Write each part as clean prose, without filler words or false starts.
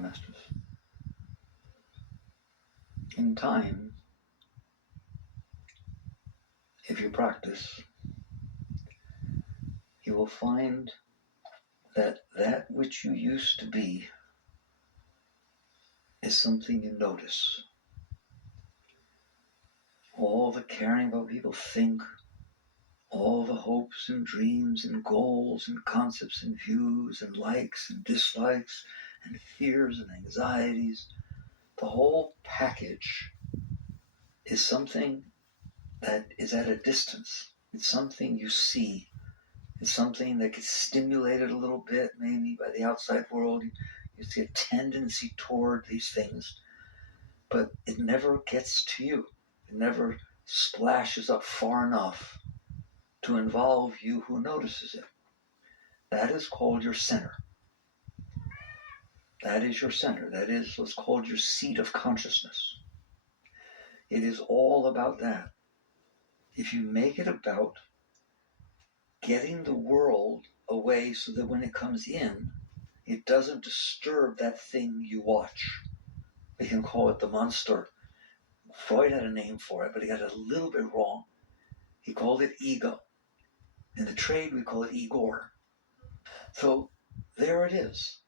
masters. In time, if you practice, you will find that which you used to be is something you notice. All the caring about what people think, all the hopes and dreams and goals and concepts and views and likes and dislikes and fears and anxieties, the whole package is something that is at a distance. It's something you see. It's something that gets stimulated a little bit, maybe, by the outside world. You see a tendency toward these things, but it never gets to you. It never splashes up far enough to involve you who notices it. That is called your center. That is your center. That is what's called your seat of consciousness. It is all about that. If you make it about getting the world away so that when it comes in, it doesn't disturb that thing you watch. We can call it the monster. Freud had a name for it, but he got it a little bit wrong. He called it ego. In the trade, we call it Igor. So there it is.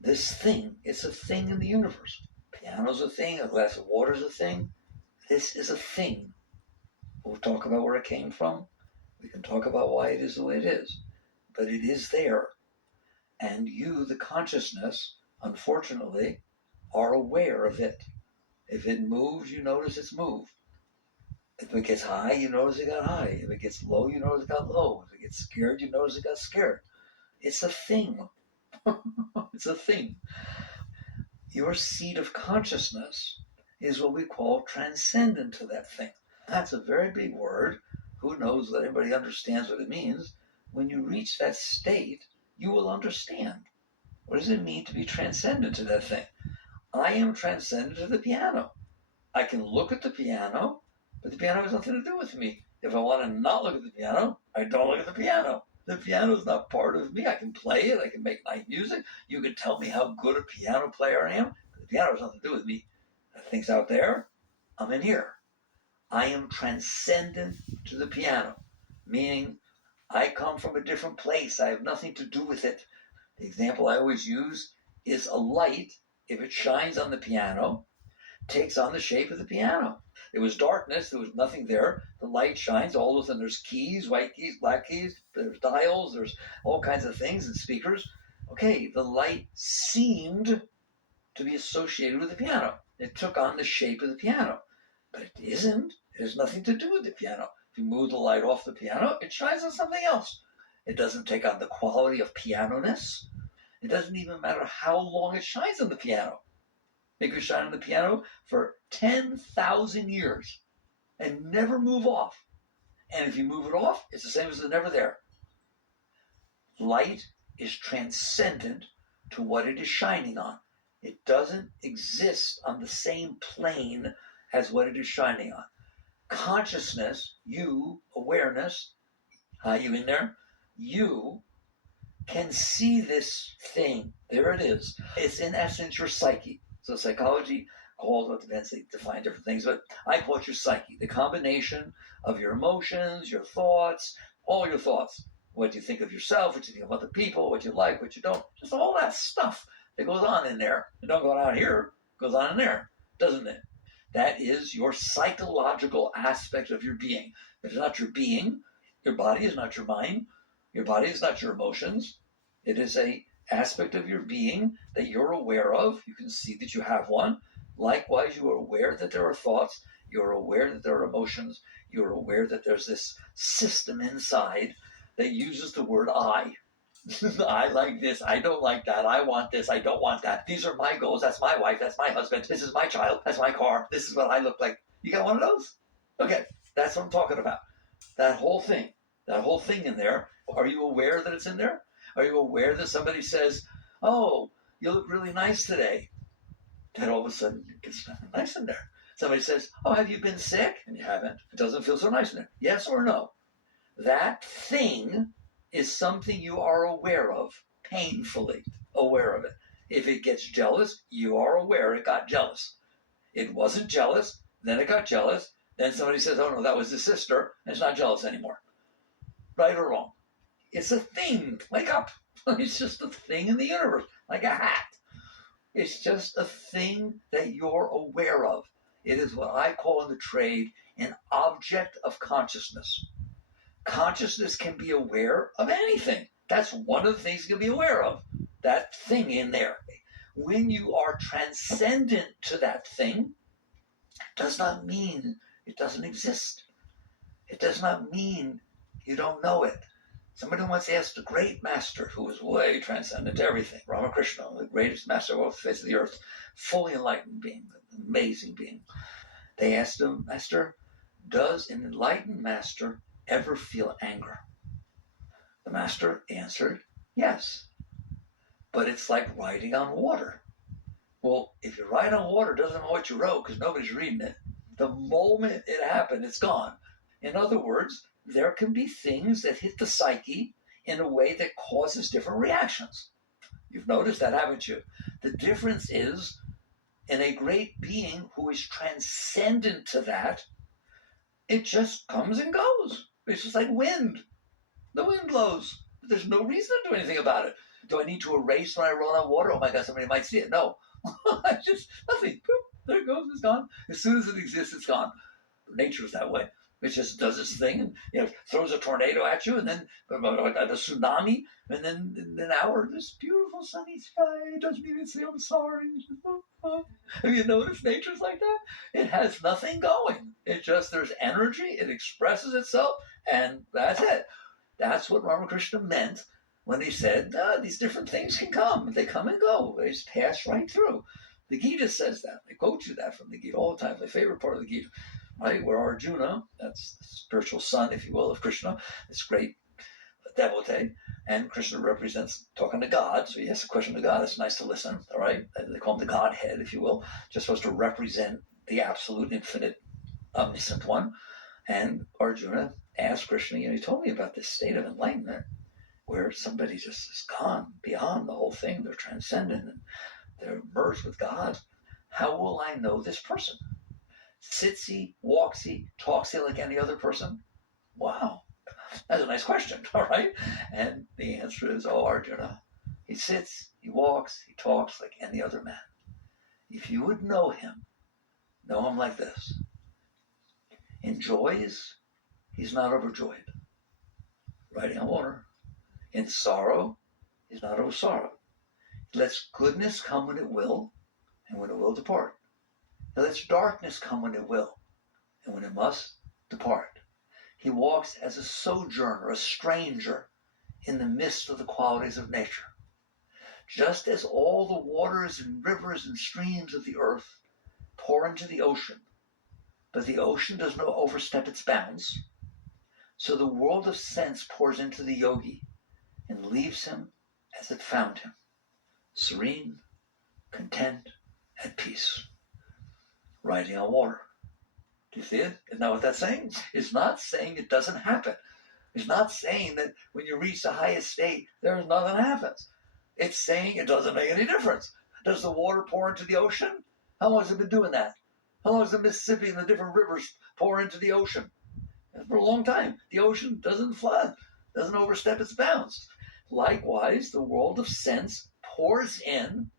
This thing, it's a thing in the universe. Piano's a thing, a glass of water's a thing. This is a thing. We'll talk about where it came from. We can talk about why it is the way it is. But it is there. And you, the consciousness, unfortunately, are aware of it. If it moves, you notice it's moved. If it gets high, you notice it got high. If it gets low, you notice it got low. If it gets scared, you notice it got scared. It's a thing. It's a thing. Your seat of consciousness is what we call transcendent to that thing. That's a very big word. Who knows that anybody understands what it means? When you reach that state, you will understand. What does it mean to be transcendent to that thing? I am transcendent to the piano. I can look at the piano, but the piano has nothing to do with me. If I want to not look at the piano, I don't look at the piano. The piano is not part of me. I can play it. I can make nice music. You can tell me how good a piano player I am, but the piano has nothing to do with me. That thing's out there. I'm in here. I am transcendent to the piano, meaning I come from a different place. I have nothing to do with it. The example I always use is a light, if it shines on the piano, takes on the shape of the piano. There was darkness, there was nothing there. The light shines, all of a sudden there's keys, white keys, black keys, there's dials, there's all kinds of things and speakers. Okay, the light seemed to be associated with the piano. It took on the shape of the piano. But it isn't. It has nothing to do with the piano. If you move the light off the piano, it shines on something else. It doesn't take on the quality of piano-ness. It doesn't even matter how long it shines on the piano. It could shine on the piano for 10,000 years and never move off. And if you move it off, it's the same as it's never there. Light is transcendent to what it is shining on. It doesn't exist on the same plane as what it is shining on. Consciousness, you, awareness, you in there? You can see this thing. There it is. It's in essence your psyche. So psychology calls what depends, they define different things, but I call it your psyche, the combination of your emotions, your thoughts, all your thoughts. What you think of yourself, what you think of other people, what you like, what you don't, just all that stuff that goes on in there. It don't go on here, it goes on in there, doesn't it? That is your psychological aspect of your being. It is not your being. Your body is not your mind. Your body is not your emotions. It is a aspect of your being that you're aware of. You can see that you have one. Likewise, you are aware that there are thoughts. You're aware that there are emotions. You're aware that there's this system inside that uses the word I. I like this. I don't like that. I want this. I don't want that. These are my goals. That's my wife. That's my husband. This is my child. That's my car. This is what I look like. You got one of those? Okay. That's what I'm talking about. That whole thing in there. Are you aware that it's in there? Are you aware that somebody says, oh, you look really nice today? Then all of a sudden it gets nice in there. Somebody says, oh, have you been sick? And you haven't. It doesn't feel so nice in there. Yes or no? That thing is something you are aware of, painfully aware of it. If it gets jealous, you are aware it got jealous. It wasn't jealous, then it got jealous, then somebody says, oh no, that was the sister, and it's not jealous anymore. Right or wrong? It's a thing. Wake up. It's just a thing in the universe, like a hat. It's just a thing that you're aware of. It is what I call in the trade an object of consciousness. Consciousness can be aware of anything. That's one of the things you can be aware of. That thing in there. When you are transcendent to that thing, does not mean it doesn't exist. It does not mean you don't know it. Somebody once asked a great master who was way transcendent to everything, Ramakrishna, the greatest master of the face of the earth, fully enlightened being, an amazing being. They asked him, Master, does an enlightened master ever feel anger? The master answered, yes, but it's like riding on water. Well, if you ride on water, it doesn't know what you wrote because nobody's reading it. The moment it happened, it's gone. In other words, there can be things that hit the psyche in a way that causes different reactions. You've noticed that, haven't you? The difference is in a great being who is transcendent to that, it just comes and goes. It's just like wind. The wind blows. There's no reason to do anything about it. Do I need to erase when I roll on water? Oh my God, somebody might see it. No. I just, nothing. There it goes. It's gone. As soon as it exists, it's gone. Nature's that way. It just does its thing and throws a tornado at you and then a tsunami and then in an hour this beautiful sunny sky. It doesn't even say I'm sorry. Have you noticed nature's like that? It has nothing going. It just, there's energy, it expresses itself, and that's it. That's what Ramakrishna meant when he said these different things can come. They come and go. They just pass right through. The Gita says that. I quote you that from the Gita all the time. My favorite part of the Gita. Right, where Arjuna, that's the spiritual son, if you will, of Krishna, this great devotee, and Krishna represents talking to God, so he asks a question to God. It's nice to listen, all right? They call him the Godhead, if you will, just supposed to represent the absolute, infinite, omniscient one. And Arjuna asked Krishna, you told me about this state of enlightenment where somebody just is gone beyond the whole thing. They're transcendent and they're merged with God. How will I know this person? Sits he, walks he, talks he like any other person? Wow, that's a nice question, all right? And the answer is, oh, Arjuna, he sits, he walks, he talks like any other man. If you would know him like this. In joys, he's not overjoyed, riding on water. In sorrow, he's not over sorrow. He lets goodness come when it will, and when it will depart. He lets darkness come when it will, and when it must, depart. He walks as a sojourner, a stranger, in the midst of the qualities of nature. Just as all the waters and rivers and streams of the earth pour into the ocean, but the ocean does not overstep its bounds, so the world of sense pours into the yogi and leaves him as it found him, serene, content, at peace, riding on water. Do you see it? Isn't that what that's saying? It's not saying it doesn't happen. It's not saying that when you reach the highest state, there's nothing happens. It's saying it doesn't make any difference. Does the water pour into the ocean? How long has it been doing that? How long has the Mississippi and the different rivers pour into the ocean? For a long time. The ocean doesn't flood, doesn't overstep its bounds. Likewise, the world of sense pours in,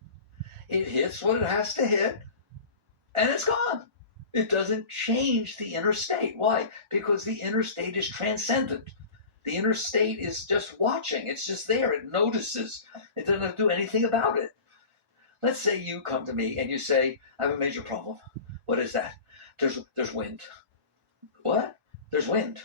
it hits what it has to hit, and it's gone. It doesn't change the inner state. Why? Because the inner state is transcendent. The inner state is just watching. It's just there. It notices. It doesn't have to do anything about it. Let's say you come to me and you say, I have a major problem. What is that? There's wind. What? There's wind.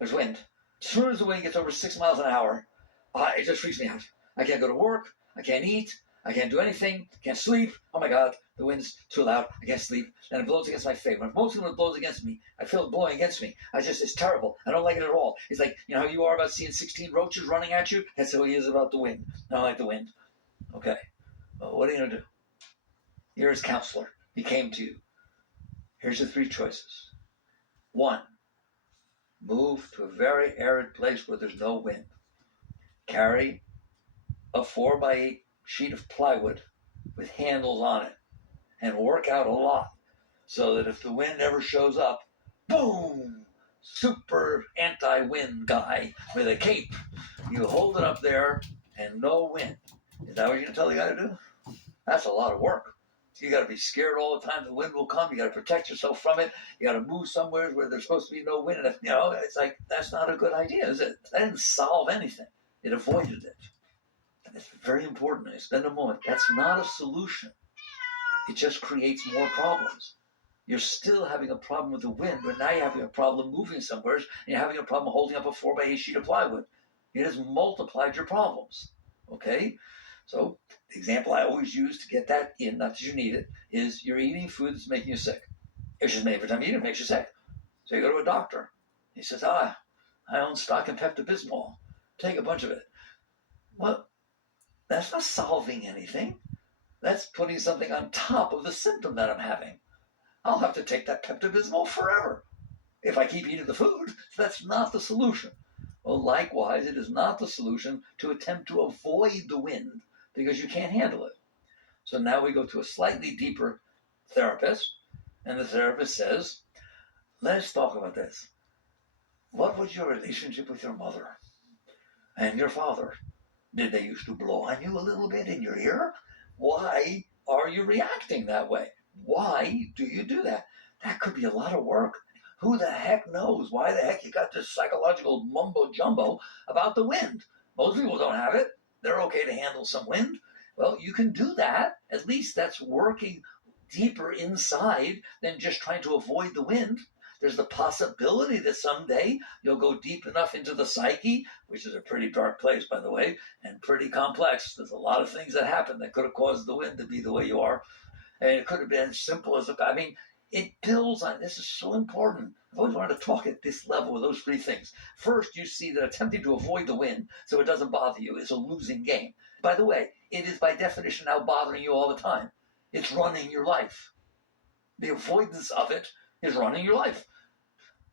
There's wind. As soon as the wind gets over 6 miles an hour, it just freaks me out. I can't go to work. I can't eat. I can't do anything. Can't sleep. Oh my God, the wind's too loud. I can't sleep. And it blows against my face. Mostly when it blows against me, I feel it blowing against me. It's terrible. I don't like it at all. It's like, how you are about seeing 16 roaches running at you? That's how he is about the wind. I don't like the wind. Okay. Well, what are you going to do? You're his counselor. He came to you. Here's your 3 choices. 1, move to a very arid place where there's no wind. Carry a 4x8 sheet of plywood with handles on it and work out a lot so that if the wind ever shows up, boom, super anti-wind guy with a cape. You hold it up there and no wind. Is that what you're going to tell the guy to do? That's a lot of work. You got to be scared all the time the wind will come. You got to protect yourself from it. You got to move somewhere where there's supposed to be no wind. And it's like, that's not a good idea, is it? That didn't solve anything. It avoided it. And it's very important. I spend a moment. That's not a solution. It just creates more problems. You're still having a problem with the wind, but now you're having a problem moving somewhere, and you're having a problem holding up a 4x8 sheet of plywood. It has multiplied your problems. Okay? So the example I always use to get that in, not that you need it, is you're eating food that's making you sick. It's just every time you eat it makes you sick. So you go to a doctor. He says, I own stock in Pepto-Bismol. Take a bunch of it. Well, that's not solving anything. That's putting something on top of the symptom that I'm having. I'll have to take that Pepto-Bismol forever if I keep eating the food. So that's not the solution. Well, likewise, it is not the solution to attempt to avoid the wind because you can't handle it. So now we go to a slightly deeper therapist, and the therapist says, let's talk about this. What was your relationship with your mother and your father? Did they used to blow on you a little bit in your ear? Why are you reacting that way? Why do you do that? That could be a lot of work. Who the heck knows why the heck you got this psychological mumbo jumbo about the wind? Most people don't have it. They're okay to handle some wind. Well, you can do that. At least that's working deeper inside than just trying to avoid the wind. There's the possibility that someday you'll go deep enough into the psyche, which is a pretty dark place, by the way, and pretty complex. There's a lot of things that happen that could have caused the wind to be the way you are. And it could have been as simple as, it builds on, this is so important. I've always wanted to talk at this level with those three things. First, you see that attempting to avoid the wind so it doesn't bother you is a losing game. By the way, it is by definition now bothering you all the time. It's running your life. The avoidance of it is running your life.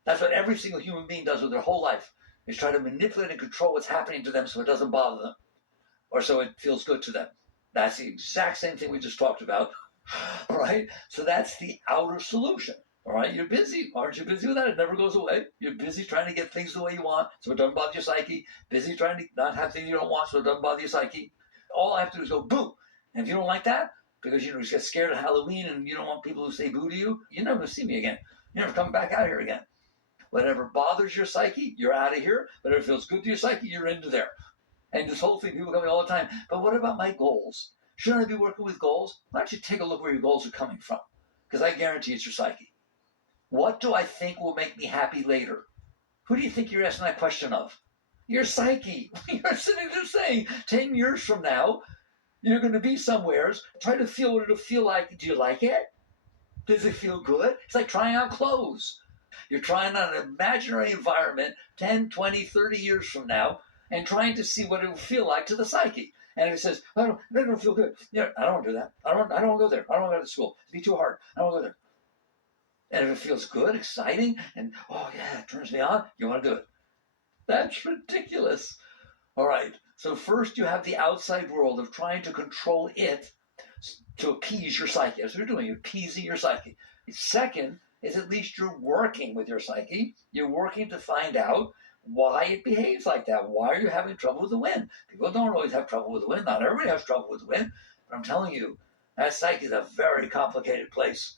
That's what every single human being does with their whole life, is try to manipulate and control what's happening to them so it doesn't bother them, or so it feels good to them. That's the exact same thing we just talked about, right? So that's the outer solution, all right? You're busy. Aren't you busy with that? It never goes away. You're busy trying to get things the way you want so it doesn't bother your psyche. Busy trying to not have things you don't want so it doesn't bother your psyche. All I have to do is go boo. And if you don't like that, because you get scared of Halloween and you don't want people who say boo to you, you're never going to see me again. You're never coming back out here again. Whatever bothers your psyche, you're out of here. Whatever feels good to your psyche, you're into there. And this whole thing, people come in all the time. But what about my goals? Shouldn't I be working with goals? Why don't you take a look where your goals are coming from? Because I guarantee it's your psyche. What do I think will make me happy later? Who do you think you're asking that question of? Your psyche. You're sitting there saying, 10 years from now, you're going to be somewheres. Try to feel what it'll feel like. Do you like it? Does it feel good? It's like trying on clothes. You're trying on an imaginary environment 10, 20, 30 years from now and trying to see what it will feel like to the psyche. And if it says, I don't feel good. Yeah, I don't want to do that. I don't want to go there. I don't want to go to school. It'd be too hard. I don't want to go there. And if it feels good, exciting, and oh yeah, it turns me on, you want to do it. That's ridiculous. All right. So first you have the outside world of trying to control it to appease your psyche. That's what you're doing. You're appeasing your psyche. Second is at least you're working with your psyche. You're working to find out why it behaves like that. Why are you having trouble with the wind? People don't always have trouble with the wind. Not everybody has trouble with the wind. But I'm telling you, that psyche is a very complicated place.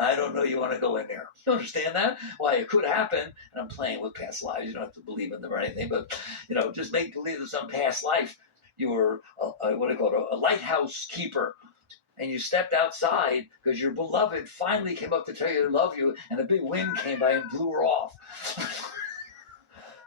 I don't know you want to go in there. You understand that? Why, it could happen, and I'm playing with past lives. You don't have to believe in them or anything, but, just make believe that some past life you were, a lighthouse keeper. And you stepped outside because your beloved finally came up to tell you they love you, and a big wind came by and blew her off.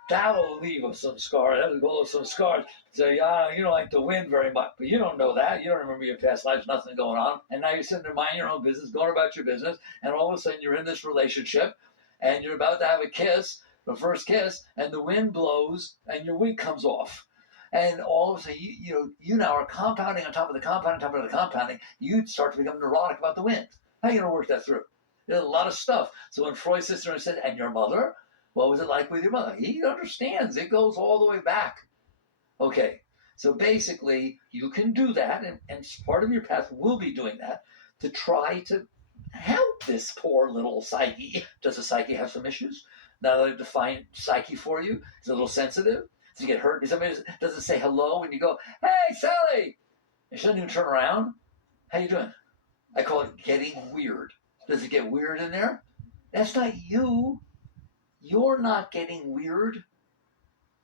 That'll leave us some scars. That'll go with some scars. So, yeah, you don't like the wind very much, but you don't know that. You don't remember your past lives, nothing going on. And now you're sitting there minding your own business, going about your business, and all of a sudden you're in this relationship, and you're about to have a kiss, the first kiss, and the wind blows, and your wig comes off. And all of a sudden, you now are compounding on top of the compounding, on top of the compounding. You start to become neurotic about the wind. How are you going to work that through? There's a lot of stuff. So when Freud sits there and said, and your mother? What was it like with your mother? He understands. It goes all the way back. Okay. So basically, you can do that, and part of your path will be doing that to try to help this poor little psyche. Does the psyche have some issues? Now that I've defined psyche for you, is it a little sensitive? Does it get hurt? Does it say hello when you go, hey, Sally? And she doesn't even turn around. How you doing? I call it getting weird. Does it get weird in there? That's not you. You're not getting weird.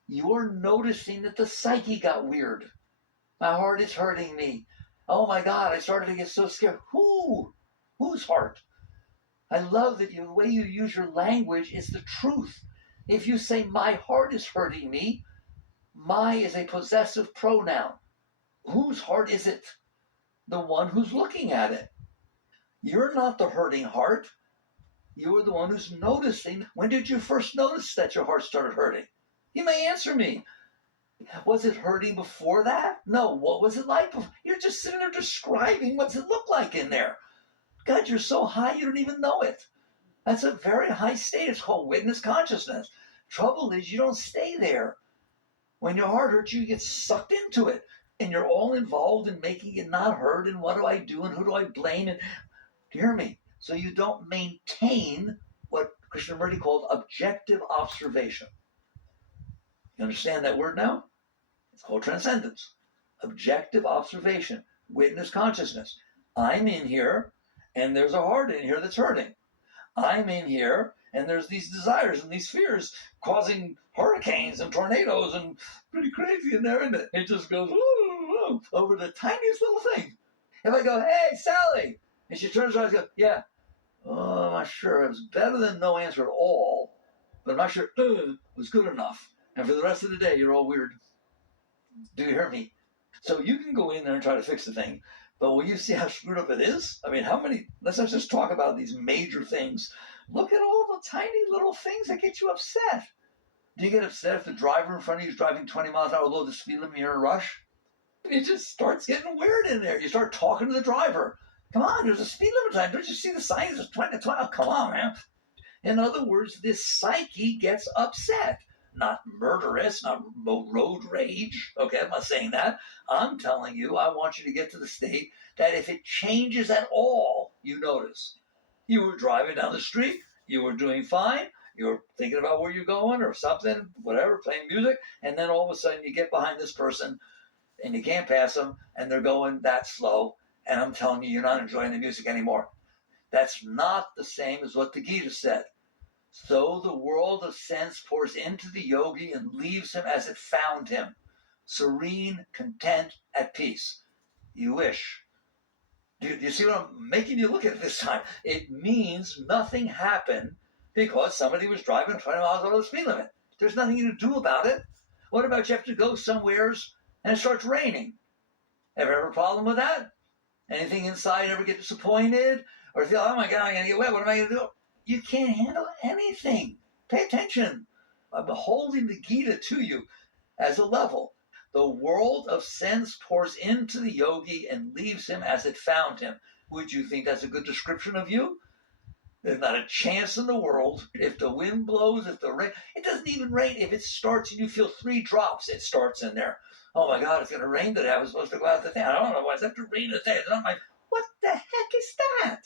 You're noticing that the psyche got weird. My heart is hurting me. Oh my God, I started to get so scared. Whose heart? I love that the way you use your language is the truth. If you say, my heart is hurting me, my is a possessive pronoun. Whose heart is it? The one who's looking at it. You're not the hurting heart. You're the one who's noticing. When did you first notice that your heart started hurting? You may answer me. Was it hurting before that? No. What was it like before? You're just sitting there describing what's it look like in there. God, you're so high you don't even know it. That's a very high state. It's called witness consciousness. Trouble is you don't stay there. When your heart hurts you get sucked into it. And you're all involved in making it not hurt. And what do I do? And who do I blame? And do you hear me? So you don't maintain what Krishnamurti called objective observation. You understand that word now? It's called transcendence. Objective observation, witness consciousness. I'm in here, and there's a heart in here that's hurting. I'm in here, and there's these desires and these fears causing hurricanes and tornadoes and pretty crazy in there, isn't it? It just goes over the tiniest little thing. If I go, hey, Sally, and she turns around and goes, yeah, oh, I'm not sure. It was better than no answer at all, but I'm not sure was good enough. And for the rest of the day, you're all weird. Do you hear me? So you can go in there and try to fix the thing, but will you see how screwed up it is? I mean, let's not just talk about these major things. Look at all the tiny little things that get you upset. Do you get upset if the driver in front of you is driving 20 miles an hour below the speed limit and you're in a rush? It just starts getting weird in there. You start talking to the driver. Come on, there's a speed limit sign. Don't you see the sign? It's 20 to 20. Oh, come on, man. In other words, this psyche gets upset. Not murderous, not road rage. Okay, I'm not saying that. I'm telling you, I want you to get to the state that if it changes at all, you notice. You were driving down the street, you were doing fine, you were thinking about where you're going or something, whatever, playing music, and then all of a sudden you get behind this person and you can't pass them, and they're going that slow, and I'm telling you, you're not enjoying the music anymore. That's not the same as what the Gita said. So the world of sense pours into the yogi and leaves him as it found him, serene, content, at peace. You wish. Do you see what I'm making you look at this time? It means nothing happened because somebody was driving 20 miles over the speed limit. There's nothing you can do about it. What about you have to go somewheres and it starts raining? Ever have a problem with that? Anything inside ever get disappointed? Or feel, oh my God, I'm going to get wet. What am I going to do? You can't handle anything. Pay attention. I'm holding the Gita to you as a level. The world of sense pours into the yogi and leaves him as it found him. Would you think that's a good description of you? There's not a chance in the world. If the wind blows, if the rain, it doesn't even rain. If it starts and you feel 3 drops, it starts in there. Oh my God, it's going to rain today. I was supposed to go out the thing. I don't know why it's after rain today. It's not my. What the heck is that?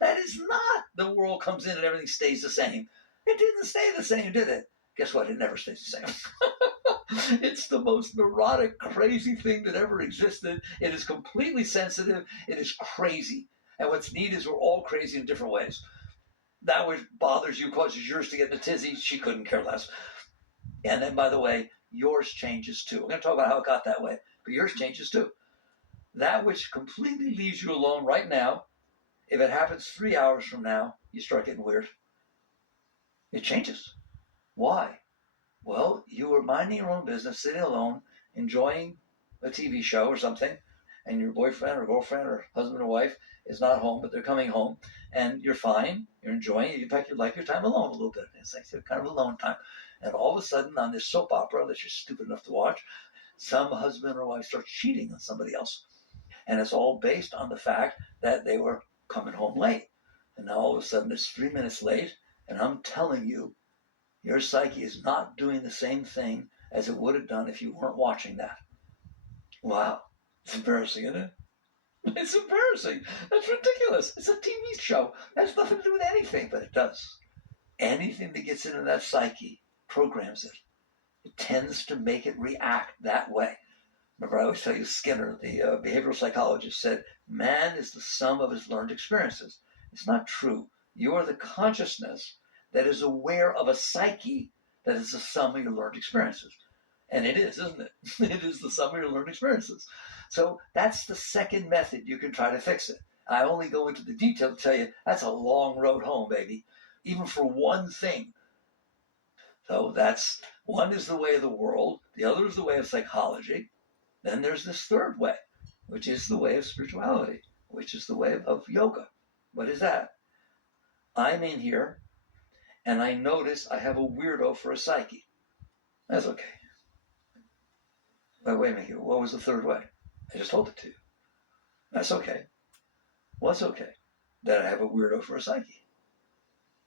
That is not the world comes in and everything stays the same. It didn't stay the same, did it? Guess what? It never stays the same. It's the most neurotic, crazy thing that ever existed. It is completely sensitive. It is crazy. And what's neat is we're all crazy in different ways. That which bothers you causes yours to get in a tizzy. She couldn't care less. And then, by the way, yours changes too. We're going to talk about how it got that way, but yours changes too. That which completely leaves you alone right now, if it happens 3 hours from now, you start getting weird. It changes. Why? Well, you were minding your own business, sitting alone, enjoying a TV show or something, and your boyfriend or girlfriend or husband or wife is not home, but they're coming home, and you're fine, you're enjoying it. In fact, you like your time alone a little bit. It's like kind of alone time. And all of a sudden, on this soap opera that you're stupid enough to watch, some husband or wife starts cheating on somebody else. And it's all based on the fact that they were coming home late. And now all of a sudden it's 3 minutes late, and I'm telling you, your psyche is not doing the same thing as it would have done if you weren't watching that. Wow. It's embarrassing, isn't it? It's embarrassing. That's ridiculous. It's a TV show. It has nothing to do with anything, but it does. Anything that gets into that psyche programs it. It tends to make it react that way. Remember, I always tell you, Skinner, the behavioral psychologist, said, man is the sum of his learned experiences. It's not true. You are the consciousness that is aware of a psyche that is the sum of your learned experiences. And it is, isn't it? It is the sum of your learned experiences. So that's the second method you can try to fix it. I only go into the detail to tell you that's a long road home, baby, even for one thing. So that's one is the way of the world, the other is the way of psychology. Then there's this third way, which is the way of spirituality, which is the way of yoga. What is that? I'm in here and I notice I have a weirdo for a psyche. That's okay. Wait a minute. What was the third way? I just told it to you. That's okay. What's okay? That I have a weirdo for a psyche.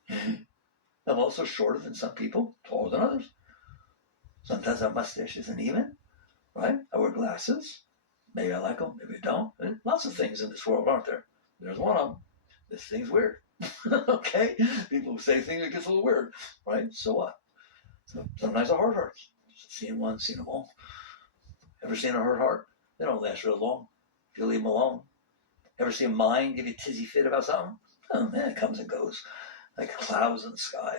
I'm also shorter than some people, taller than others. Sometimes our mustache isn't even, right? I wear glasses. Maybe I like them, maybe I don't. There's lots of things in this world, aren't there? There's one of them. This thing's weird. Okay? People say things that gets a little weird, right? So what? So sometimes the heart hurts. Seeing one, seeing them all. Ever seen a hurt heart? They don't last real long if you leave them alone. Ever see a mind give you a tizzy fit about something? Oh man, it comes and goes like clouds in the sky.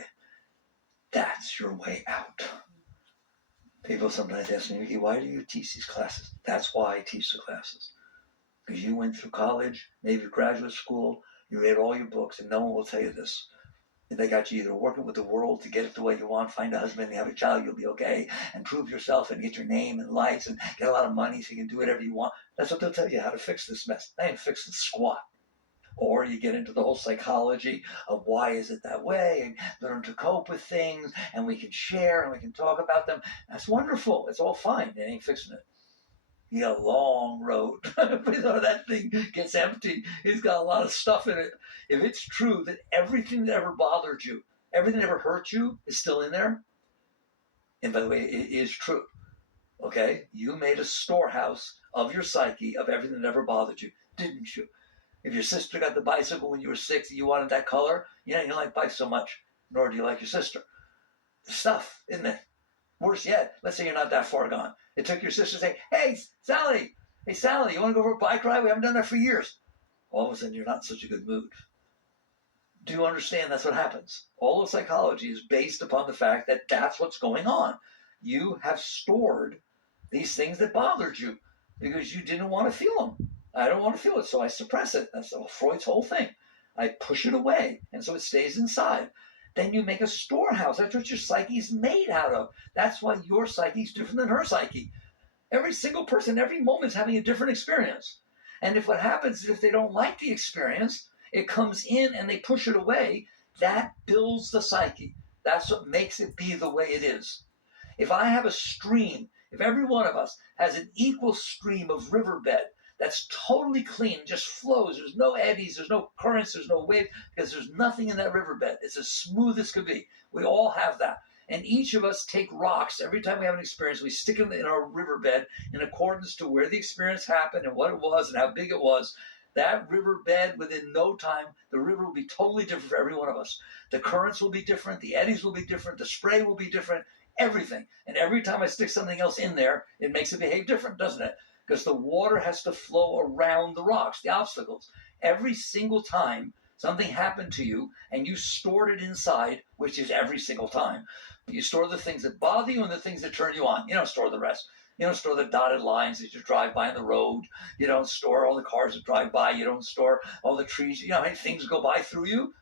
That's your way out. People sometimes ask me, Mickey, why do you teach these classes? That's why I teach the classes. Because you went through college, maybe graduate school, you read all your books, and no one will tell you this. They got you either working with the world to get it the way you want, find a husband, have a child, you'll be okay, and prove yourself and get your name and lights and get a lot of money so you can do whatever you want. That's what they'll tell you, how to fix this mess. They ain't fixing squat. Or you get into the whole psychology of why is it that way and learn to cope with things and we can share and we can talk about them. That's wonderful. It's all fine. It ain't fixing it. You got a long road. Before that thing gets empty, it's got a lot of stuff in it. If it's true that everything that ever bothered you, everything that ever hurt you is still in there, and by the way, it is true, okay? You made a storehouse of your psyche of everything that ever bothered you, didn't you? If your sister got the bicycle when you were 6 and you wanted that color, you don't like bikes so much, nor do you like your sister. The stuff, isn't it? Worse yet, let's say you're not that far gone. It took your sister to say, hey, Sally, you want to go for a bike ride? We haven't done that for years. All of a sudden, you're not in such a good mood. Do you understand that's what happens? All of psychology is based upon the fact that that's what's going on. You have stored these things that bothered you because you didn't want to feel them. I don't want to feel it, so I suppress it. That's Freud's whole thing. I push it away, and so it stays inside. Then you make a storehouse. That's what your psyche's made out of. That's why your psyche's different than her psyche. Every single person, every moment is having a different experience. And if what happens is if they don't like the experience, it comes in and they push it away, that builds the psyche. That's what makes it be the way it is. If I have a stream, if every one of us has an equal stream of riverbed that's totally clean, just flows, there's no eddies, there's no currents, there's no waves, because there's nothing in that riverbed. It's as smooth as could be. We all have that. And each of us take rocks every time we have an experience. We stick them in our riverbed in accordance to where the experience happened and what it was and how big it was. That riverbed, within no time, the river will be totally different for every one of us. The currents will be different. The eddies will be different. The spray will be different. Everything. And every time I stick something else in there, it makes it behave different, doesn't it? Because the water has to flow around the rocks, the obstacles. Every single time something happened to you and you stored it inside, which is every single time, you store the things that bother you and the things that turn you on. You don't store the rest. You don't store the dotted lines that you drive by on the road. You don't store all the cars that drive by. You don't store all the trees. You know how many things go by through you?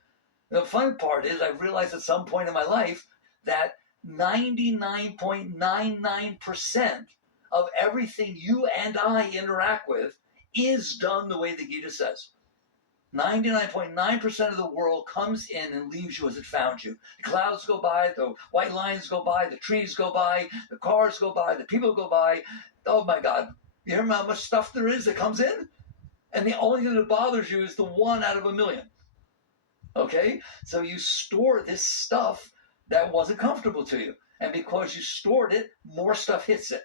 The fun part is I realized at some point in my life that 99.99% of everything you and I interact with is done the way the Gita says. 99.9% of the world comes in and leaves you as it found you. The clouds go by, the white lines go by, the trees go by, the cars go by, the people go by. Oh my God, you hear how much stuff there is that comes in? And the only thing that bothers you is the 1 out of a million. Okay? So you store this stuff that wasn't comfortable to you. And because you stored it, more stuff hits it.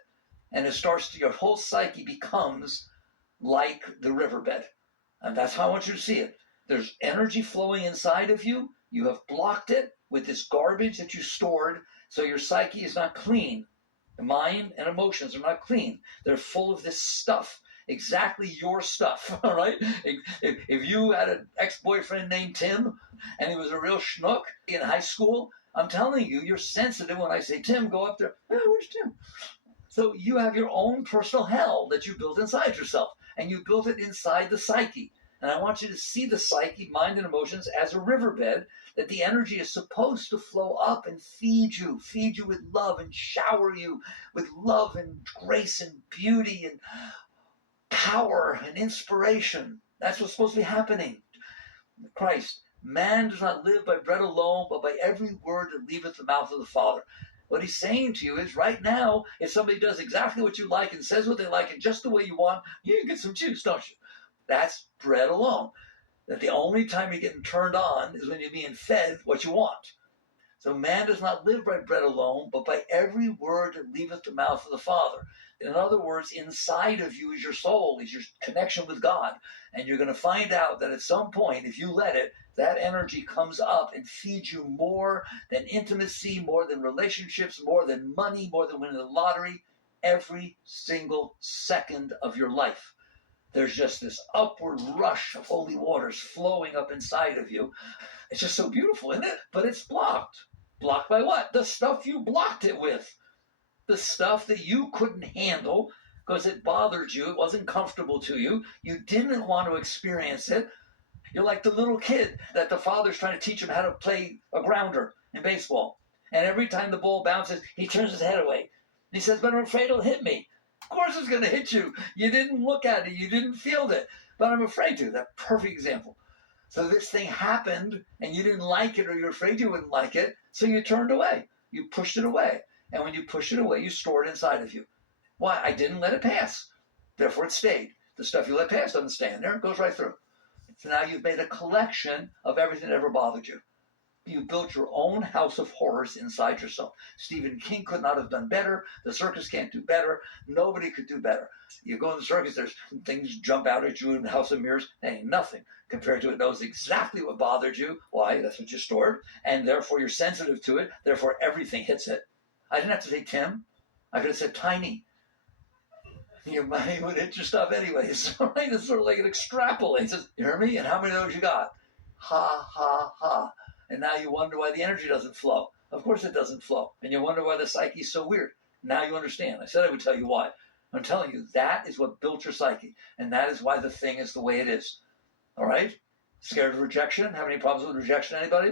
And it starts to, your whole psyche becomes like the riverbed. And that's how I want you to see it. There's energy flowing inside of you. You have blocked it with this garbage that you stored, so your psyche is not clean. The mind and emotions are not clean. They're full of this stuff, exactly your stuff, all right? If you had an ex-boyfriend named Tim and he was a real schnook in high school, I'm telling you, you're sensitive when I say, Tim, go up there. Oh, where's Tim? So you have your own personal hell that you built inside yourself, and you built it inside the psyche. And I want you to see the psyche, mind, and emotions as a riverbed that the energy is supposed to flow up and feed you with love and shower you with love and grace and beauty and power and inspiration. That's what's supposed to be happening. Christ, man does not live by bread alone, but by every word that leaveth the mouth of the Father. What he's saying to you is right now, if somebody does exactly what you like and says what they like and just the way you want, you get some juice, don't you? That's bread alone. That the only time you're getting turned on is when you're being fed what you want. So man does not live by bread alone, but by every word that leaveth the mouth of the Father. In other words, inside of you is your soul, is your connection with God. And you're going to find out that at some point, if you let it, that energy comes up and feeds you more than intimacy, more than relationships, more than money, more than winning the lottery, every single second of your life. There's just this upward rush of holy waters flowing up inside of you. It's just so beautiful, isn't it? But it's blocked. Blocked by what? The stuff you blocked it with. The stuff that you couldn't handle because it bothered you. It wasn't comfortable to you. You didn't want to experience it. You're like the little kid that the father's trying to teach him how to play a grounder in baseball. And every time the ball bounces, he turns his head away. He says, but I'm afraid it'll hit me. Of course it's going to hit you. You didn't look at it. You didn't feel it. But I'm afraid to. That perfect example. So this thing happened and you didn't like it or you're afraid you wouldn't like it. So you turned away. You pushed it away. And when you push it away, you store it inside of you. Why? I didn't let it pass. Therefore it stayed. The stuff you let pass doesn't stay in there. It goes right through. So now you've made a collection of everything that ever bothered you. You built your own house of horrors inside yourself. Stephen King could not have done better. The circus can't do better. Nobody could do better. You go in the circus, there's things jump out at you in the House of Mirrors. That ain't nothing compared to it. Knows exactly what bothered you. Why? That's what you stored. And therefore you're sensitive to it. Therefore everything hits it. I didn't have to say Tim. I could have said Tiny. Your money would hit your stuff anyways. Right? It's sort of like it extrapolates. It says, you hear me? And how many of those you got? Ha, ha, ha. And now you wonder why the energy doesn't flow. Of course it doesn't flow. And you wonder why the psyche is so weird. Now you understand. I said I would tell you why. I'm telling you, that is what built your psyche. And that is why the thing is the way it is. All right? Scared of rejection? Have any problems with rejection, anybody?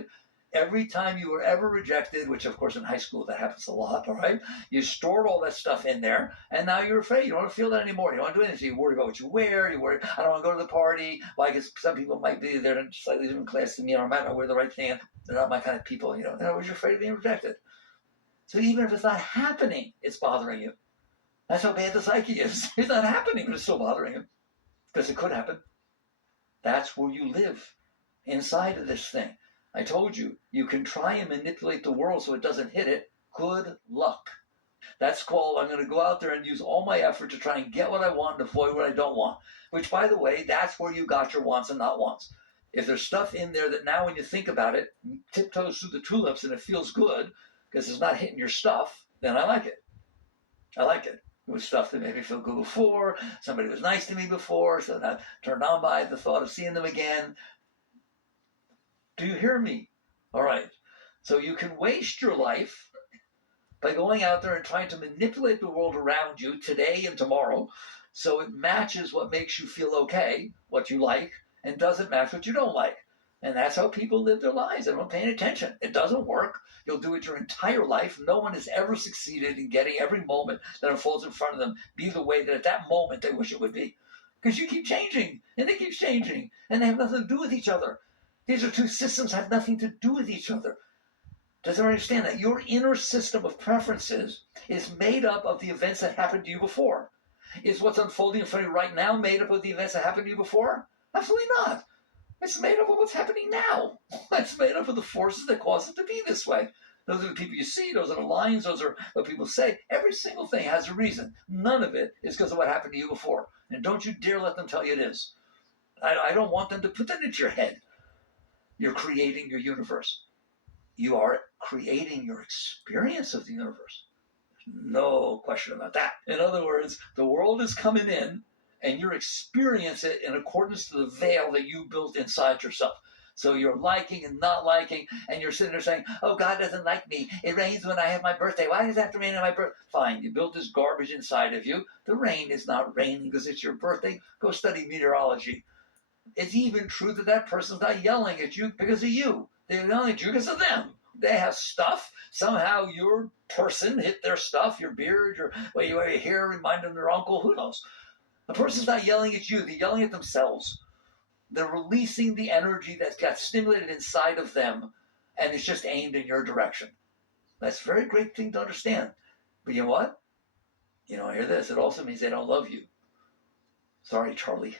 Every time you were ever rejected, which of course in high school that happens a lot, all right? You stored all that stuff in there, and now you're afraid. You don't want to feel that anymore. You don't want to do anything. You worry about what you wear. You worry, I don't want to go to the party. Well, I guess some people might be, they're in slightly different class than me, or I might not wear the right thing. They're not my kind of people, you know. In other words, you're afraid of being rejected. So even if it's not happening, it's bothering you. That's how bad the psyche is. It's not happening, but it's still bothering you. Because it could happen. That's where you live, inside of this thing. I told you, you can try and manipulate the world so it doesn't hit it. Good luck. That's called, I'm going to go out there and use all my effort to try and get what I want and avoid what I don't want. Which, by the way, that's where you got your wants and not wants. If there's stuff in there that now when you think about it, tiptoes through the tulips and it feels good because it's not hitting your stuff, then I like it. I like it. It was stuff that made me feel good before. Somebody was nice to me before, so that turned on by the thought of seeing them again. Do you hear me? All right. So you can waste your life by going out there and trying to manipulate the world around you today and tomorrow so it matches what makes you feel okay, what you like, and doesn't match what you don't like. And that's how people live their lives. They're not paying attention. It doesn't work. You'll do it your entire life. No one has ever succeeded in getting every moment that unfolds in front of them be the way that at that moment they wish it would be. Because you keep changing, and it keeps changing, and they have nothing to do with each other. These are two systems that have nothing to do with each other. Does everyone understand that? Your inner system of preferences is made up of the events that happened to you before. Is what's unfolding in front of you right now made up of the events that happened to you before? Absolutely not. It's made up of what's happening now. It's made up of the forces that cause it to be this way. Those are the people you see. Those are the lines. Those are what people say. Every single thing has a reason. None of it is because of what happened to you before. And don't you dare let them tell you it is. I don't want them to put that into your head. You're creating your universe. You are creating your experience of the universe. No question about that. In other words, the world is coming in and you're experiencing it in accordance to the veil that you built inside yourself. So you're liking and not liking, and you're sitting there saying, oh, God doesn't like me. It rains when I have my birthday. Why does it have to rain on my birthday? Fine, you built this garbage inside of you. The rain is not raining because it's your birthday. Go study meteorology. It's even true that that person's not yelling at you because of you. They're yelling at you because of them. They have stuff. Somehow your person hit their stuff, your beard, your way you wear your hair, remind them of their uncle. Who knows? The person's not yelling at you. They're yelling at themselves. They're releasing the energy that got stimulated inside of them, and it's just aimed in your direction. That's a very great thing to understand. But you know what? You know, hear this. It also means they don't love you. Sorry, Charlie.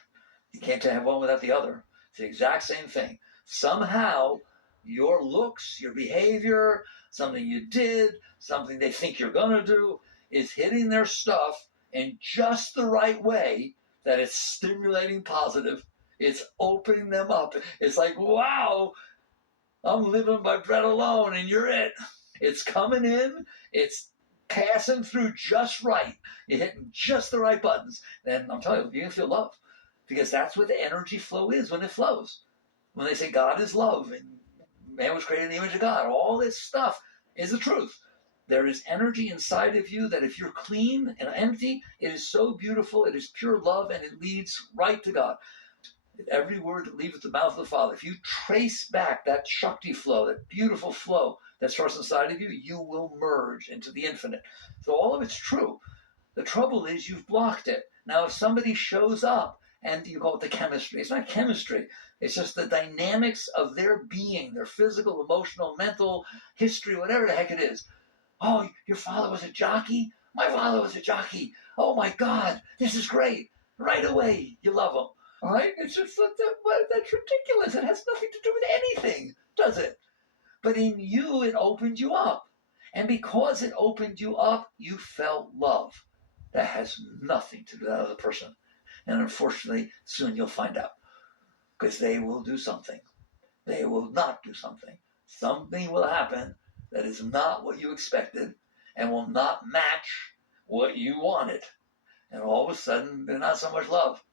You can't have one without the other. It's the exact same thing. Somehow, your looks, your behavior, something you did, something they think you're going to do, is hitting their stuff in just the right way that it's stimulating positive. It's opening them up. It's like, wow, I'm living by bread alone, and you're it. It's coming in. It's passing through just right. You're hitting just the right buttons. Then I'm telling you, you're going to feel love. Because that's what the energy flow is when it flows. When they say God is love and man was created in the image of God, all this stuff is the truth. There is energy inside of you that if you're clean and empty, it is so beautiful, it is pure love, and it leads right to God. Every word that leaves the mouth of the Father, if you trace back that Shakti flow, that beautiful flow that starts inside of you, you will merge into the infinite. So all of it's true. The trouble is you've blocked it. Now, if somebody shows up, and you call it the chemistry. It's not chemistry. It's just the dynamics of their being, their physical, emotional, mental history, whatever the heck it is. Oh, your father was a jockey? My father was a jockey. Oh, my God, this is great. Right away, you love him. All right? It's just that's ridiculous. It has nothing to do with anything, does it? But in you, it opened you up. And because it opened you up, you felt love. That has nothing to do with that other person. And unfortunately, soon you'll find out. Because they will do something. They will not do something. Something will happen that is not what you expected and will not match what you wanted. And all of a sudden, there's not so much love.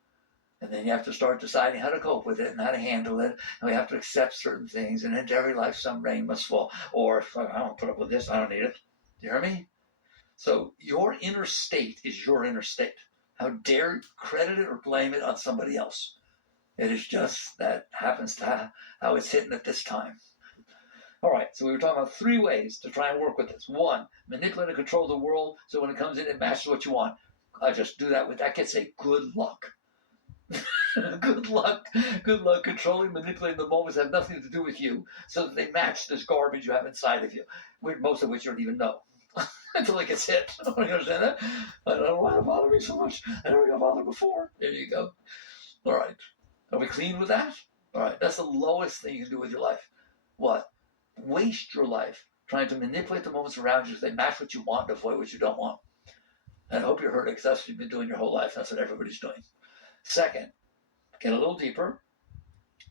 And then you have to start deciding how to cope with it and how to handle it. And we have to accept certain things. And into every life, some rain must fall. Or, I don't put up with this, I don't need it. Do you hear me? So your inner state is your inner state. How dare you credit it or blame it on somebody else? It is just that happens to how it's hitting at this time. All right, so we were talking about 3 ways to try and work with this. 1, manipulate and control the world so when it comes in, it matches what you want. I just do that that gets a good luck. Good luck controlling, manipulating the moments that have nothing to do with you so that they match this garbage you have inside of you, most of which you don't even know. Until it gets hit. You understand that? I don't know why it bothered me so much. I never got bothered before. There you go. All right. Are we clean with that? All right. That's the lowest thing you can do with your life. What? Waste your life trying to manipulate the moments around you so they match what you want and avoid what you don't want. And I hope you heard it because that's what you've been doing your whole life. That's what everybody's doing. Second, get a little deeper.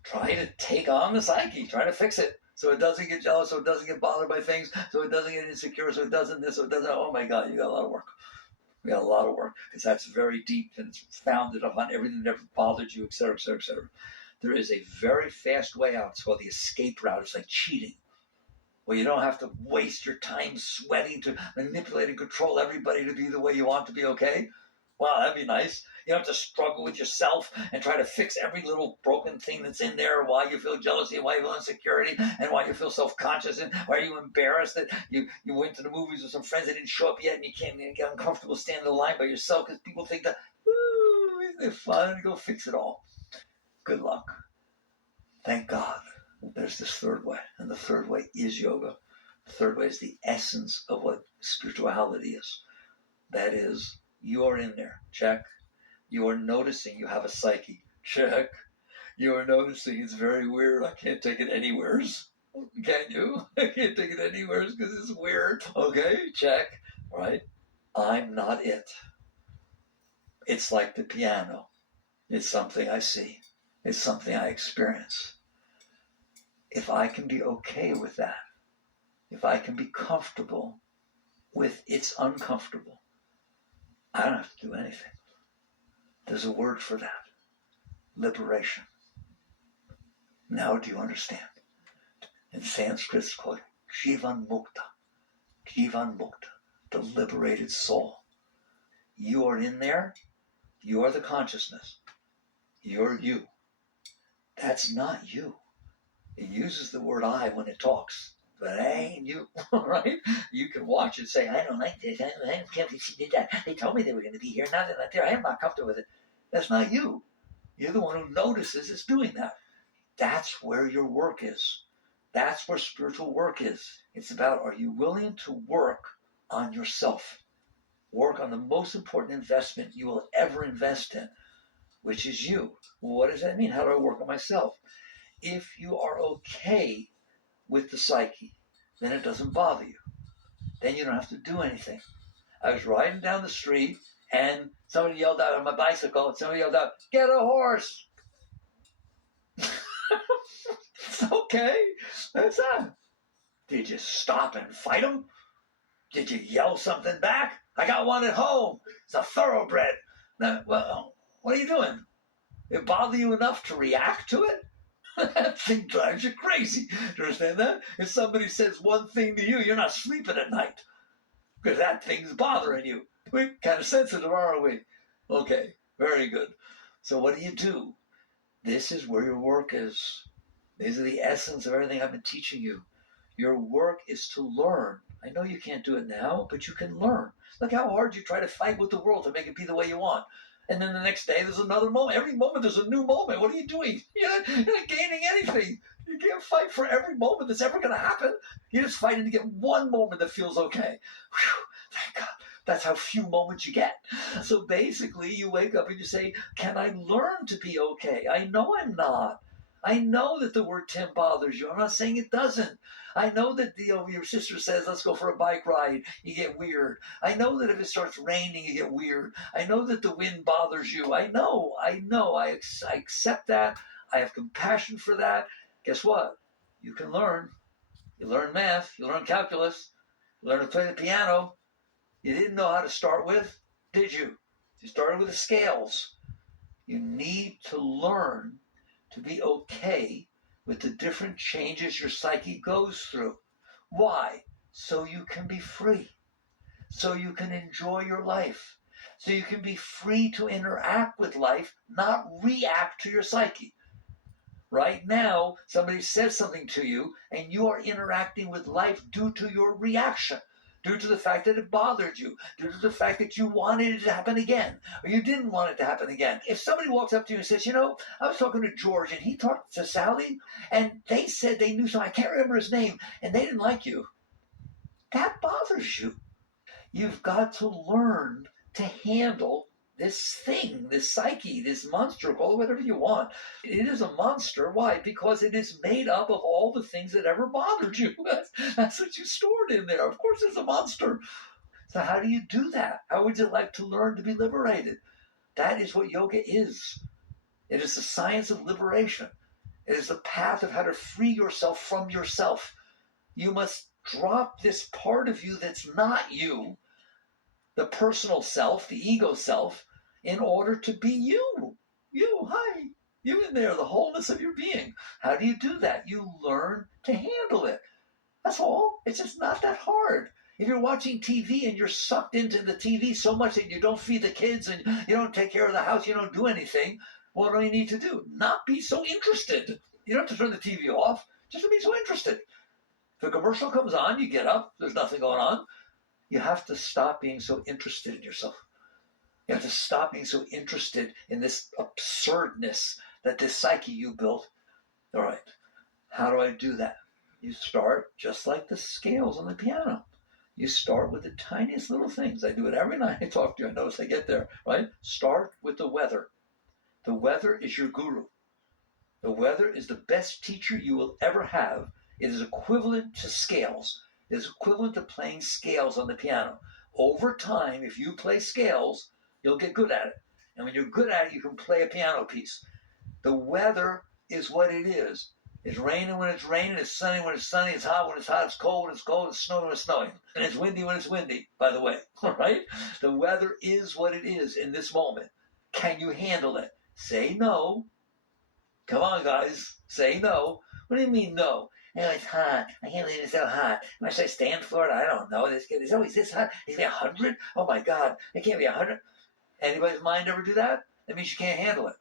Try to take on the psyche. Try to fix it. So it doesn't get jealous, so it doesn't get bothered by things, so it doesn't get insecure, so it doesn't this, so it doesn't. Oh my God, you got a lot of work. We got a lot of work because that's very deep and it's founded upon everything that ever bothered you, et cetera, et cetera, et cetera. There is a very fast way out. It's called the escape route. It's like cheating, where you don't have to waste your time sweating to manipulate and control everybody to be the way you want to be, okay? Wow, that'd be nice. You don't have to struggle with yourself and try to fix every little broken thing that's in there, why you feel jealousy, why you feel insecurity, and why you feel self-conscious, and why are you embarrassed that you went to the movies with some friends that didn't show up yet and you can't get uncomfortable standing in the line by yourself because people think that, ooh, isn't it fun? Go fix it all. Good luck. Thank God there's this 3rd way, and the 3rd way is yoga. The 3rd way is the essence of what spirituality is. That is, you are in there. Check. You are noticing you have a psyche. Check. You are noticing it's very weird. I can't take it anywheres. Can you? I can't take it anywhere because it's weird. Okay, check. Right? I'm not it. It's like the piano. It's something I see. It's something I experience. If I can be okay with that, if I can be comfortable with it's uncomfortable, I don't have to do anything. There's a word for that. Liberation. Now do you understand? In Sanskrit it's called Jivan Mukta. Jivan Mukta, the liberated soul. You are in there. You are the consciousness. You're you. That's not you. It uses the word I when it talks, but it ain't you, right? You can watch it say, I don't like this. I can't believe she did that. They told me they were going to be here. Now they're not there. I am not comfortable with it. That's not you. You're the one who notices it's doing that. That's where your work is. That's where spiritual work is. It's about, are you willing to work on yourself? Work on the most important investment you will ever invest in, which is you. Well, what does that mean? How do I work on myself? If you are okay with the psyche, then it doesn't bother you. Then you don't have to do anything. I was riding down the street and somebody yelled out on my bicycle, and somebody yelled out, get a horse. It's okay. That's that. Did you stop and fight him? Did you yell something back? I got one at home. It's a thoroughbred. Now, well, what are you doing? It bother you enough to react to it? That thing drives you crazy. Do you understand that? If somebody says one thing to you, you're not sleeping at night because that thing's bothering you. We're kind of sensitive, aren't we? Okay, very good. So what do? This is where your work is. These are the essence of everything I've been teaching you. Your work is to learn. I know you can't do it now, but you can learn. Look how hard you try to fight with the world to make it be the way you want. And then the next day, there's another moment. Every moment, there's a new moment. What are you doing? You're not gaining anything. You can't fight for every moment that's ever going to happen. You're just fighting to get one moment that feels okay. Whew, thank God. That's how few moments you get. So basically, you wake up and you say, can I learn to be okay? I know I'm not. I know that the word Tim bothers you. I'm not saying it doesn't. I know that your sister says, let's go for a bike ride. You get weird. I know that if it starts raining, you get weird. I know that the wind bothers you. I know. I accept that. I have compassion for that. Guess what? You can learn. You learn math. You learn calculus. You learn to play the piano. You didn't know how to start with, did you? You started with the scales. You need to learn to be okay with the different changes your psyche goes through. Why? So you can be free. So you can enjoy your life. So you can be free to interact with life, not react to your psyche. Right now, somebody says something to you, and you are interacting with life due to your reaction, due to the fact that it bothered you, due to the fact that you wanted it to happen again, or you didn't want it to happen again. If somebody walks up to you and says, I was talking to George, and he talked to Sally, and they said they knew someone, I can't remember his name, and they didn't like you, that bothers you. You've got to learn to handle this thing, this psyche, this monster, call it whatever you want. It is a monster. Why? Because it is made up of all the things that ever bothered you. That's what you stored in there. Of course it's a monster. So how do you do that? How would you like to learn to be liberated? That is what yoga is. It is the science of liberation. It is the path of how to free yourself from yourself. You must drop this part of you that's not you, the personal self, the ego self, in order to be you. Hi, you in there, the wholeness of your being. How do you do that? You learn to handle it. That's all. It's just not that hard. If you're watching TV and you're sucked into the TV so much that you don't feed the kids and you don't take care of the house, you don't do anything, what do you need to do? Not be so interested. You don't have to turn the TV off. Just be so interested. If a commercial comes on, you get up, there's nothing going on. You have to stop being so interested in yourself. You have to stop being so interested in this absurdness that this psyche you built. All right, how do I do that? You start just like the scales on the piano. You start with the tiniest little things. I do it every night I talk to you. I notice I get there, right? Start with the weather. The weather is your guru. The weather is the best teacher you will ever have It is equivalent to scales. It is equivalent to playing scales on the piano. Over time, if you play scales, you'll get good at it. And when you're good at it, you can play a piano piece. The weather is what it is. It's raining when it's raining, it's sunny when it's sunny, it's hot when it's hot, it's cold when it's cold, it's snowing when it's snowing. And it's windy when it's windy, by the way. All right? The weather is what it is in this moment. Can you handle it? Say no. Come on, guys. Say no. What do you mean no? Oh, it's hot. I can't believe it's so hot. Must I stay in Florida? I don't know. It's always this hot. Is it 100? Oh, my God. It can't be 100. Anybody's mind ever do that? That means you can't handle it.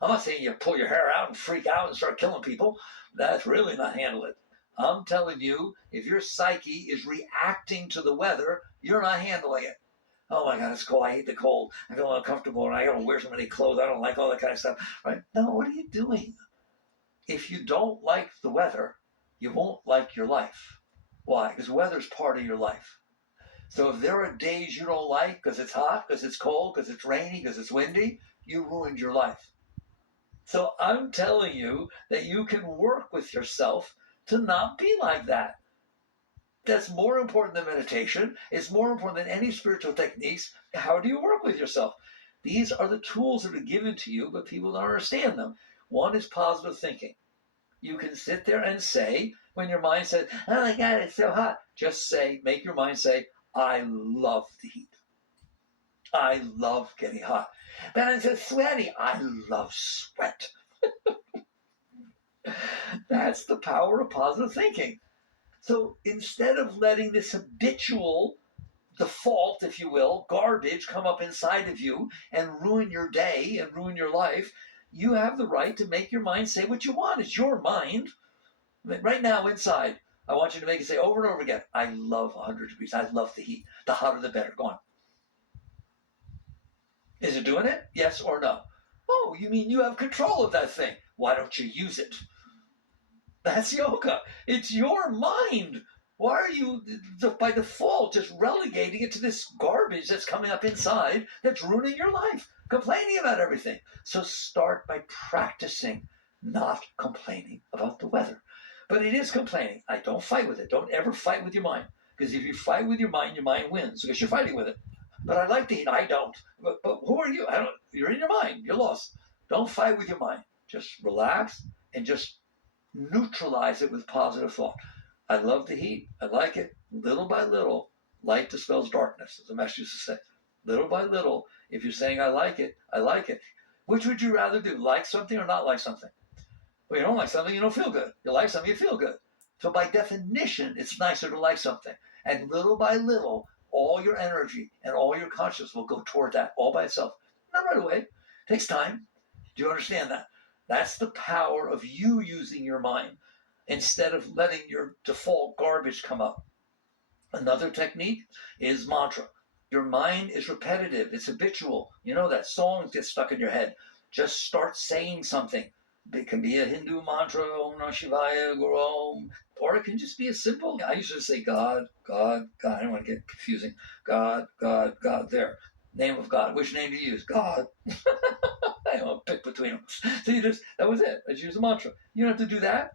I'm not saying you pull your hair out and freak out and start killing people. That's really not handling it. I'm telling you, if your psyche is reacting to the weather, you're not handling it. Oh my God, it's cold. I hate the cold. I feel uncomfortable and I gotta wear so many clothes. I don't like all that kind of stuff. Right? No, what are you doing? If you don't like the weather, you won't like your life. Why? Because weather's part of your life. So if there are days you don't like because it's hot, because it's cold, because it's rainy, because it's windy, you ruined your life. So I'm telling you that you can work with yourself to not be like that. That's more important than meditation. It's more important than any spiritual techniques. How do you work with yourself? These are the tools that are given to you, but people don't understand them. One is positive thinking. You can sit there and say, when your mind says, oh my God, it's so hot, just say, make your mind say, I love the heat. I love getting hot. But I'm so sweaty. I love sweat. That's the power of positive thinking. So instead of letting this habitual default, if you will, garbage come up inside of you and ruin your day and ruin your life, you have the right to make your mind say what you want. It's your mind. Right now, inside, I want you to make it say over and over again, I love 100 degrees. I love the heat. The hotter, the better. Go on. Is it doing it? Yes or no? Oh, you mean you have control of that thing. Why don't you use it? That's yoga. It's your mind. Why are you, by default, just relegating it to this garbage that's coming up inside that's ruining your life, complaining about everything? So start by practicing not complaining about the weather. But it is complaining. I don't fight with it. Don't ever fight with your mind. Because if you fight with your mind wins because you're fighting with it. But I like the heat. I don't. But who are you? I don't. You're in your mind. You're lost. Don't fight with your mind. Just relax and just neutralize it with positive thought. I love the heat. I like it. Little by little, light dispels darkness, as the master used to say. Little by little, if you're saying I like it, I like it. Which would you rather do? Like something or not like something? Well, you don't like something, you don't feel good. You like something, you feel good. So by definition, it's nicer to like something. And little by little, all your energy and all your consciousness will go toward that all by itself. Not right away. It takes time. Do you understand that? That's the power of you using your mind instead of letting your default garbage come up. Another technique is mantra. Your mind is repetitive. It's habitual. You know that songs get stuck in your head. Just start saying something. It can be a Hindu mantra, Om Namah Shivaya, Guru Om, or it can just be a simple. I used to say God, God, God. I don't want to get confusing. God, God, God. There, name of God. Which name do you use? God. I don't pick between them. So that was it. I just use a mantra. You don't have to do that.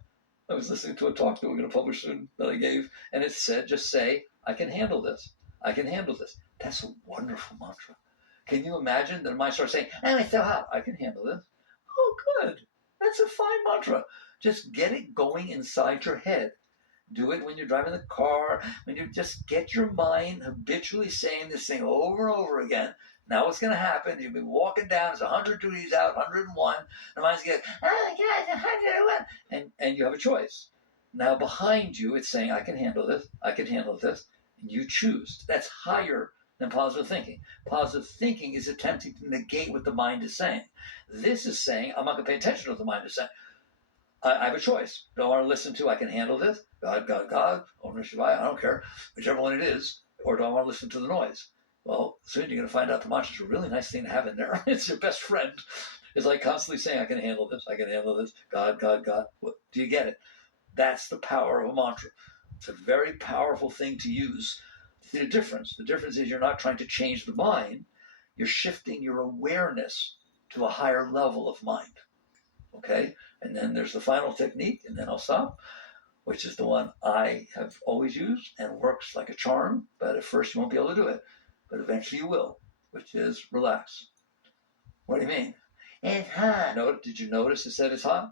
I was listening to a talk that we're going to publish soon that I gave, and it said, just say, I can handle this. I can handle this. That's a wonderful mantra. Can you imagine that I might start saying, oh, it's so hot. I can handle this. Oh, good. That's a fine mantra. Just get it going inside your head. Do it when you're driving the car, when you just get your mind habitually saying this thing over and over again. Now what's going to happen, you'll be walking down, it's 100 degrees out, 101, the mind's going, oh my God, 101, and you have a choice. Now behind you, it's saying, I can handle this, I can handle this, and you choose. That's higher than positive thinking. Positive thinking is attempting to negate what the mind is saying. This is saying, I'm not going to pay attention to what the mind is saying. I have a choice. Do I want to listen to, I can handle this, God, God, God, Om Namah Shivaya, I don't care, whichever one it is, or do I want to listen to the noise? Well, soon you're going to find out the mantra is a really nice thing to have in there. It's your best friend. It's like constantly saying, I can handle this, I can handle this, God, God, God. Do you get it? That's the power of a mantra. It's a very powerful thing to use. The difference is you're not trying to change the mind, you're shifting your awareness to a higher level of mind. Okay? And then there's the final technique, and then I'll stop. which is the one I have always used and works like a charm, but at first you won't be able to do it, but eventually you will, which is relax. What do you mean? It's hot. No, did you notice it said it's hot?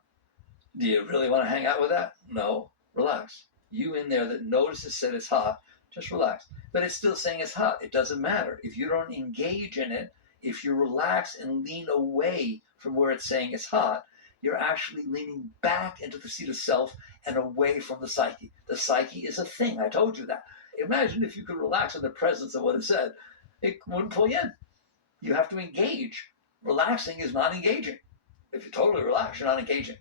Do you really want to hang out with that? No, relax. You in there that notices that it's hot, just relax. But it's still saying it's hot. It doesn't matter. If you don't engage in it, if you relax and lean away from where it's saying it's hot, you're actually leaning back into the seat of self and away from the psyche. The psyche is a thing. I told you that. Imagine if you could relax in the presence of what it said. It wouldn't pull you in. You have to engage. Relaxing is not engaging. If you totally relax, you're not engaging.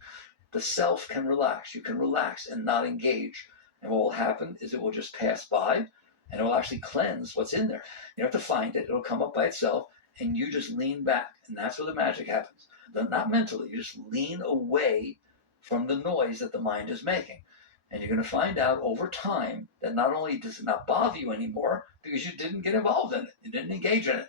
The self can relax. You can relax and not engage. And what will happen is it will just pass by and it will actually cleanse what's in there. You don't have to find it. It'll come up by itself and you just lean back. And that's where the magic happens. Not mentally. You just lean away from the noise that the mind is making. And you're going to find out over time that not only does it not bother you anymore because you didn't get involved in it. You didn't engage in it.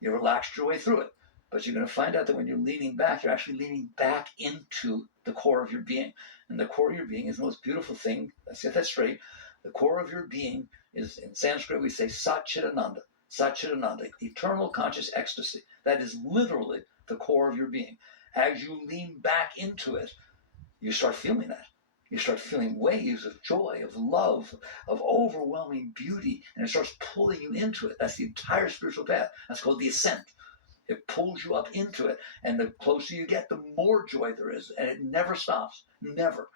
You relaxed your way through it. But you're going to find out that when you're leaning back, you're actually leaning back into the core of your being. And the core of your being is the most beautiful thing. Let's get that straight. The core of your being is, in Sanskrit, we say Satchitananda. Satchitananda, eternal conscious ecstasy. That is literally the core of your being. As you lean back into it, you start feeling that. You start feeling waves of joy, of love, of overwhelming beauty, and it starts pulling you into it. That's the entire spiritual path. That's called the ascent. It pulls you up into it. And the closer you get, the more joy there is. And it never stops. Never.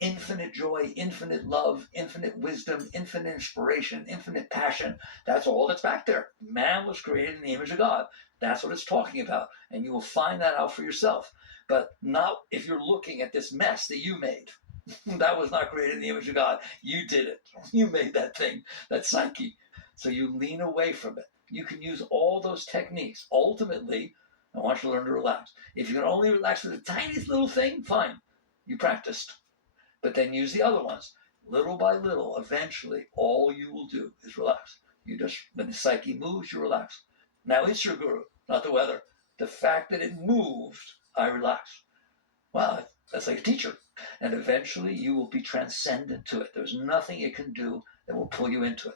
Infinite joy, infinite love, infinite wisdom, infinite inspiration, infinite passion. That's all that's back there. Man was created in the image of God. That's what it's talking about. And you will find that out for yourself. But not if you're looking at this mess that you made. That was not created in the image of God. You did it. You made that thing, that psyche. So you lean away from it. You can use all those techniques. Ultimately, I want you to learn to relax. If you can only relax with the tiniest little thing, fine. You practiced. But then use the other ones. Little by little, eventually, all you will do is relax. You just, when the psyche moves, you relax. Now it's your guru, not the weather. The fact that it moved, I relax. Wow, that's like a teacher. And eventually you will be transcendent to it. There's nothing it can do that will pull you into it.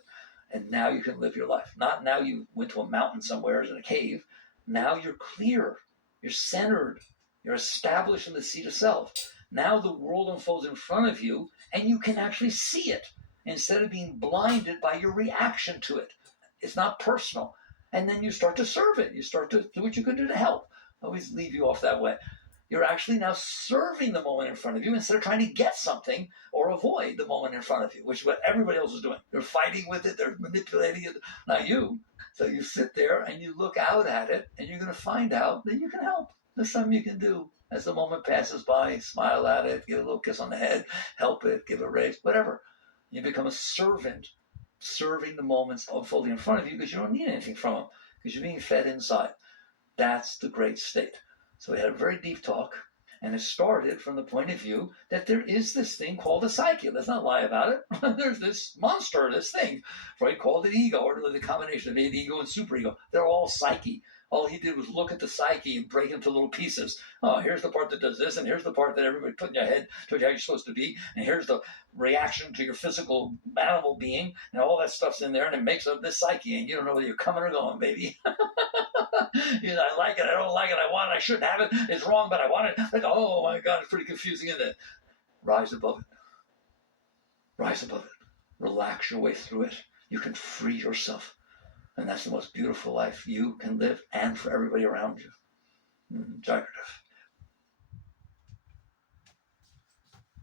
And now you can live your life. Not now you went to a mountain somewhere in a cave. Now you're clear. You're centered. You're established in the seat of self. Now the world unfolds in front of you and you can actually see it instead of being blinded by your reaction to it. It's not personal. And then you start to serve it. You start to do what you can do to help. I always leave you off that way. You're actually now serving the moment in front of you instead of trying to get something or avoid the moment in front of you, which is what everybody else is doing. They're fighting with it. They're manipulating it. Not you. So you sit there and you look out at it and you're going to find out that you can help. There's something you can do. As the moment passes by, smile at it, give a little kiss on the head, help it, give a raise, whatever. You become a servant, serving the moments unfolding in front of you because you don't need anything from them because you're being fed inside. That's the great state. So we had a very deep talk, and it started from the point of view that there is this thing called a psyche. Let's not lie about it. There's this monster, this thing, right, called an ego, or the combination of ego and superego. They're all psyche. All he did was look at the psyche and break it into little pieces. Oh, here's the part that does this, and here's the part that everybody put in your head, told you how you're supposed to be, and here's the reaction to your physical animal being, and all that stuff's in there, and it makes up this psyche, and you don't know whether you're coming or going, baby. I like it, I don't like it, I want it, I shouldn't have it, it's wrong, but I want it. Like, oh my God, it's pretty confusing, isn't it? Rise above it. Rise above it. Relax your way through it. You can free yourself. And that's the most beautiful life you can live and for everybody around you. Jagrata.